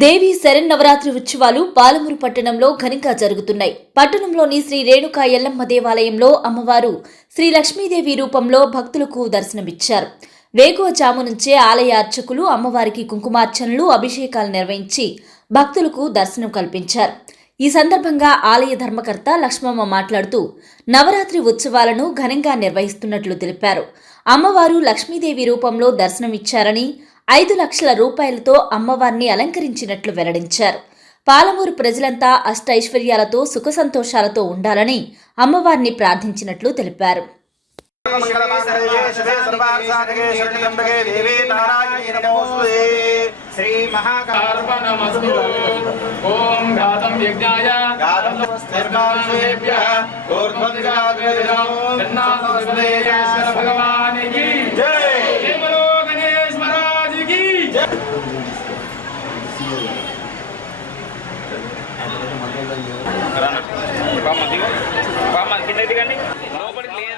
దేవి శరన్నవరాత్రి ఉత్సవాలు పాలమూరు పట్టణంలో ఘనంగా జరుగుతున్నాయి. పట్టణంలోని శ్రీ రేణుకా ఎల్లమ్మ దేవాలయంలో అమ్మవారు శ్రీ లక్ష్మీదేవి రూపంలో భక్తులకు దర్శనమిచ్చారు. వేకువజాము నుంచే ఆలయ అర్చకులు అమ్మవారికి కుంకుమార్చనలు అభిషేకాలు నిర్వహించి భక్తులకు దర్శనం కల్పించారు. ఈ సందర్భంగా ఆలయ ధర్మకర్త లక్ష్మమ్మ మాట్లాడుతూ నవరాత్రి ఉత్సవాలను ఘనంగా నిర్వహిస్తున్నట్లు తెలిపారు. అమ్మవారు లక్ష్మీదేవి రూపంలో దర్శనమిచ్చారని ఐదు లక్షల రూపాయలతో అమ్మవారిని అలంకరించినట్లు వెల్లడించారు. పాలమూరు ప్రజలంతా అష్టైశ్వర్యాలతో సుఖ సంతోషాలతో ఉండాలని అమ్మవారిని ప్రార్థించినట్లు తెలిపారు. భగవాన్ की లోపలికి లేదు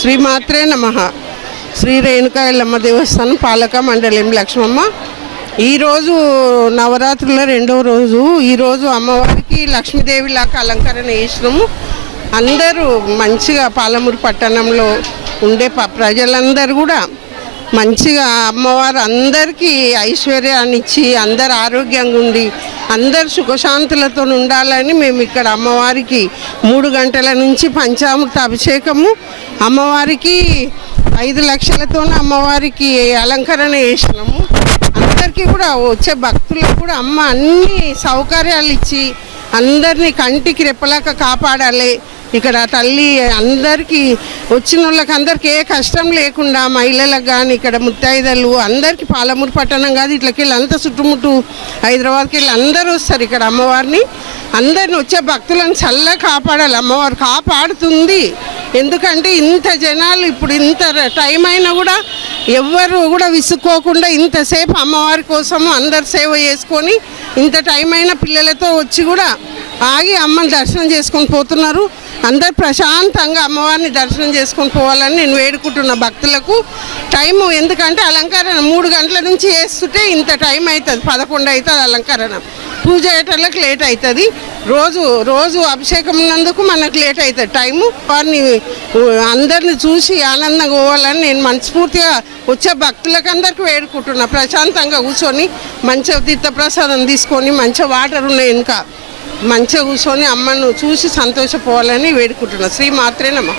శ్రీమాత్రే నమ. శ్రీ రేణుకాయలమ్మ ఎల్లమ్మ దేవస్థానం పాలక మండలం లక్ష్మమ్మ. ఈరోజు నవరాత్రుల రెండో రోజు. ఈరోజు అమ్మవారికి లక్ష్మీదేవి లాగా అలంకరణ చేసినాము. అందరూ మంచిగా పాలమూరు పట్టణంలో ఉండే ప- ప్రజలందరూ కూడా మంచిగా అమ్మవారు అందరికీ ఐశ్వర్యాన్ని ఇచ్చి అందరు ఆరోగ్యంగా ఉండి అందరు సుఖశాంతులతో ఉండాలని మేము ఇక్కడ అమ్మవారికి మూడు గంటల నుంచి పంచామృత అభిషేకము. అమ్మవారికి ఐదు లక్షలతో అమ్మవారికి అలంకరణ చేసినాము. అందరికీ కూడా వచ్చే భక్తులకు కూడా అమ్మ అన్ని సౌకర్యాలు ఇచ్చి అందరినీ కంటికి రెప్పలాక కాపాడాలి. ఇక్కడ తల్లి అందరికీ వచ్చిన వాళ్ళకి అందరికీ ఏ కష్టం లేకుండా మహిళలకు కానీ ఇక్కడ ముత్తైదలు అందరికీ పాలమూరు పట్టణం కాదు ఇట్లకి వెళ్ళి అంత చుట్టుముట్టు హైదరాబాద్కి వెళ్ళి అందరూ వస్తారు ఇక్కడ అమ్మవారిని. అందరిని వచ్చే భక్తులను చల్లగా కాపాడాలి. అమ్మవారు కాపాడుతుంది. ఎందుకంటే ఇంత జనాలు ఇప్పుడు ఇంత టైం అయినా కూడా ఎవ్వరు కూడా విసుక్కోకుండా ఇంతసేపు అమ్మవారి కోసము అందరు సేవ చేసుకొని ఇంత టైం అయిన పిల్లలతో వచ్చి కూడా ఆగి అమ్మని దర్శనం చేసుకొని పోతున్నారు. అందరు ప్రశాంతంగా అమ్మవారిని దర్శనం చేసుకొని పోవాలని నేను వేడుకుంటున్న భక్తులకు టైము ఎందుకంటే అలంకరణ మూడు గంటల నుంచి వేస్తుంటే ఇంత టైం అవుతుంది పదకొండు అవుతుంది అలంకరణ. పూజ అయ్యేటోళ్ళకి లేట్ అవుతుంది. రోజు రోజు అభిషేకం ఉన్నందుకు మనకు లేట్ అవుతుంది టైము. వారిని అందరిని చూసి ఆనందంగా పోవాలని నేను మనస్ఫూర్తిగా వచ్చే భక్తులకందరికీ వేడుకుంటున్నా. ప్రశాంతంగా కూర్చొని మంచిగా తీర్థప్రసాదం తీసుకొని మంచిగా వాటర్ ఉన్నాయి ఇంకా మంచిగా కూర్చొని అమ్మను చూసి సంతోషపోవాలని వేడుకుంటున్నాను శ్రీ మాత్రే నమ్మ